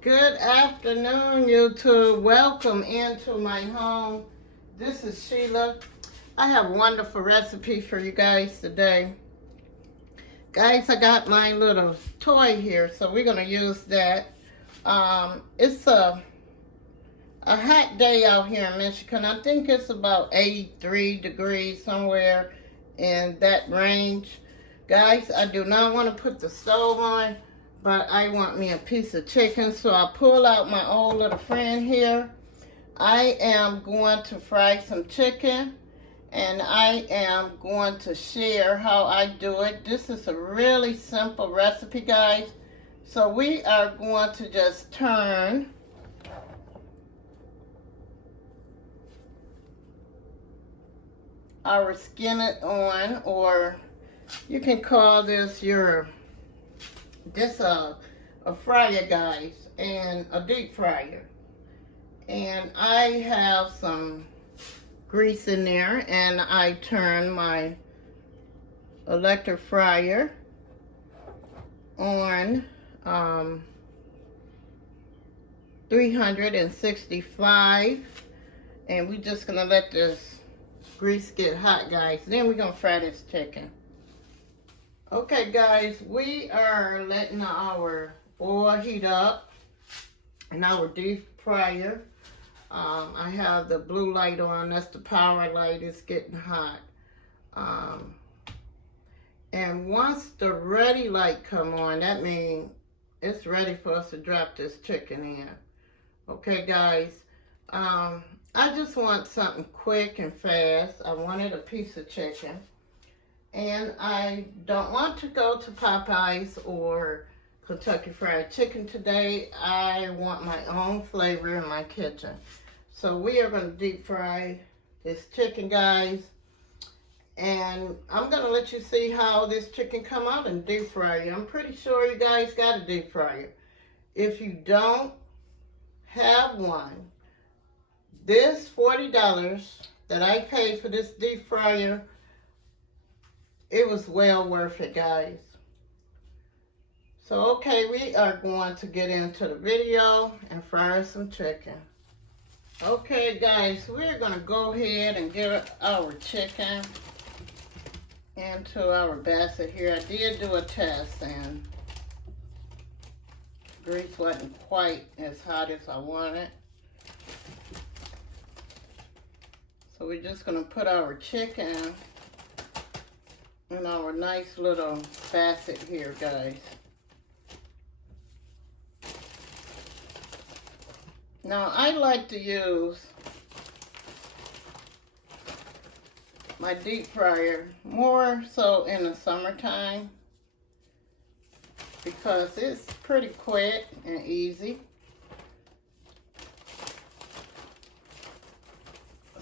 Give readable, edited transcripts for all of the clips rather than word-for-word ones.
Good afternoon, YouTube. Welcome into my home. This is Sheila. I have a wonderful recipe for you guys today. Guys, I got my little toy here, so we're going to use that. It's a hot day out here in Michigan. I think it's about 83 degrees, somewhere in that range. Guys, I do not want to put the stove on, but I want me a piece of chicken, so I pull out my old little friend here. I am going to fry some chicken, and I am going to share how I do it. This is a really simple recipe, guys. So we are going to just turn our skillet on, or you can call this a fryer, guys, and a deep fryer. And I have some grease in there, and I turn my electric fryer on 365, and we're just gonna let this grease get hot, guys. Then we're gonna fry this chicken. Okay, guys, we are letting our oil heat up in our deep fryer. I have the blue light on. That's the power light. It's getting hot. And once the ready light come on, that means it's ready for us to drop this chicken in. Okay, guys. I just want something quick and fast. I wanted a piece of chicken. And I don't want to go to Popeyes or Kentucky Fried Chicken today. I want my own flavor in my kitchen. So we are going to deep fry this chicken, guys. And I'm going to let you see how this chicken come out in deep fryer. I'm pretty sure you guys got a deep fryer. If you don't have one, this $40 that I paid for this deep fryer, it was well worth it, guys. So, okay, we are going to get into the video and fry some chicken. Okay, guys, we're going to go ahead and get our chicken into our basket here. I did do a test, and grease wasn't quite as hot as I wanted. So we're just going to put our chicken in our nice little basket here, guys. Now, I like to use my deep fryer more so in the summertime because it's pretty quick and easy.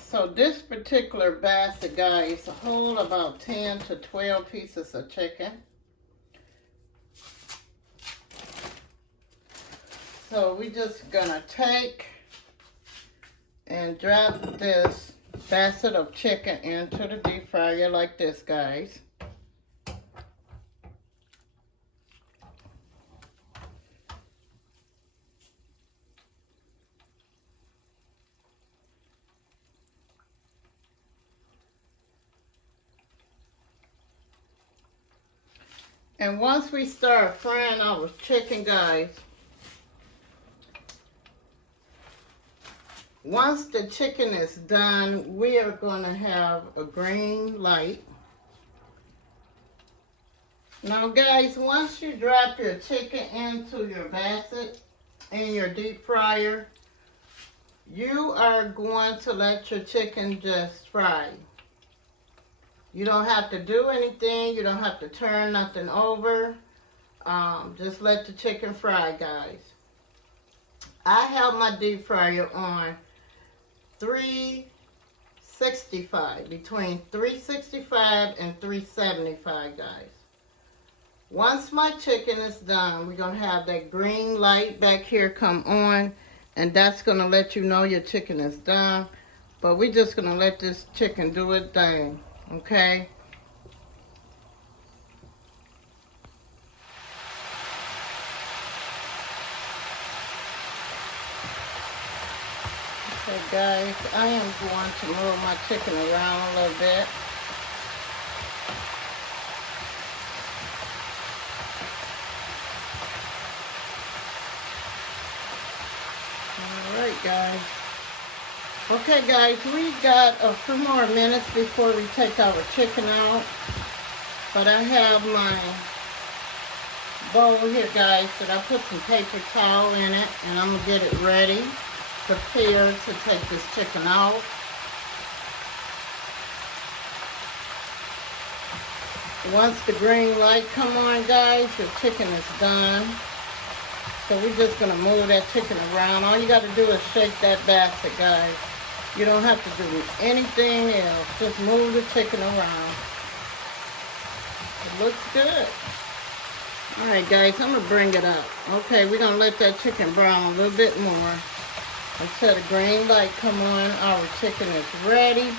So this particular basket, guys, hold about 10 to 12 pieces of chicken. So we just gonna take and drop this basket of chicken into the deep fryer like this, guys. And once we start frying our chicken, guys, once the chicken is done, we are going to have a green light. Now, guys, once you drop your chicken into your basket in your deep fryer, you are going to let your chicken just fry. You don't have to do anything. You don't have to turn nothing over. Just let the chicken fry, guys. I have my deep fryer on 365, between 365 and 375, guys. Once my chicken is done, we're going to have that green light back here come on, and that's going to let you know your chicken is done. But we're just going to let this chicken do its thing. Okay. Okay guys, I am going to move my chicken around a little bit. Alright guys. Okay guys, we got a few more minutes before we take our chicken out. But I have my bowl here guys that I put some paper towel in it, and I'm going to get it ready, prepared to take this chicken out. Once the green light come on guys, the chicken is done. So we're just going to move that chicken around. All you got to do is shake that basket guys. You don't have to do anything else. Just move the chicken around. It looks good. Alright guys, I'm going to bring it up. Okay, we're going to let that chicken brown a little bit more. Until the green light come on, our chicken is ready.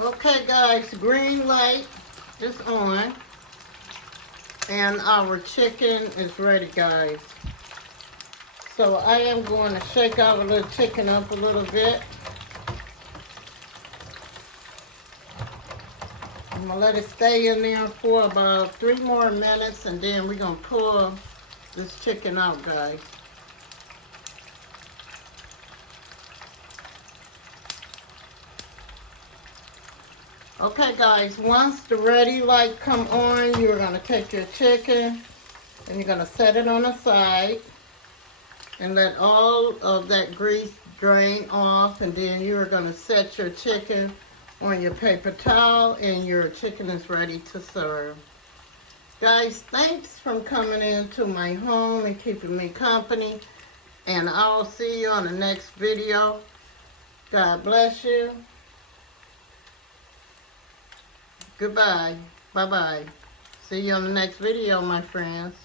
Okay guys, green light is on. And our chicken is ready, guys. So I am going to shake our little chicken up a little bit. I'm going to let it stay in there for about 3 more minutes, and then we're going to pull this chicken out, guys. Okay guys, once the ready light come on, you're going to take your chicken and you're going to set it on the side and let all of that grease drain off, and then you're going to set your chicken on your paper towel and your chicken is ready to serve. Guys, thanks for coming into my home and keeping me company, and I'll see you on the next video. God bless you. Goodbye. Bye-bye. See you on the next video, my friends.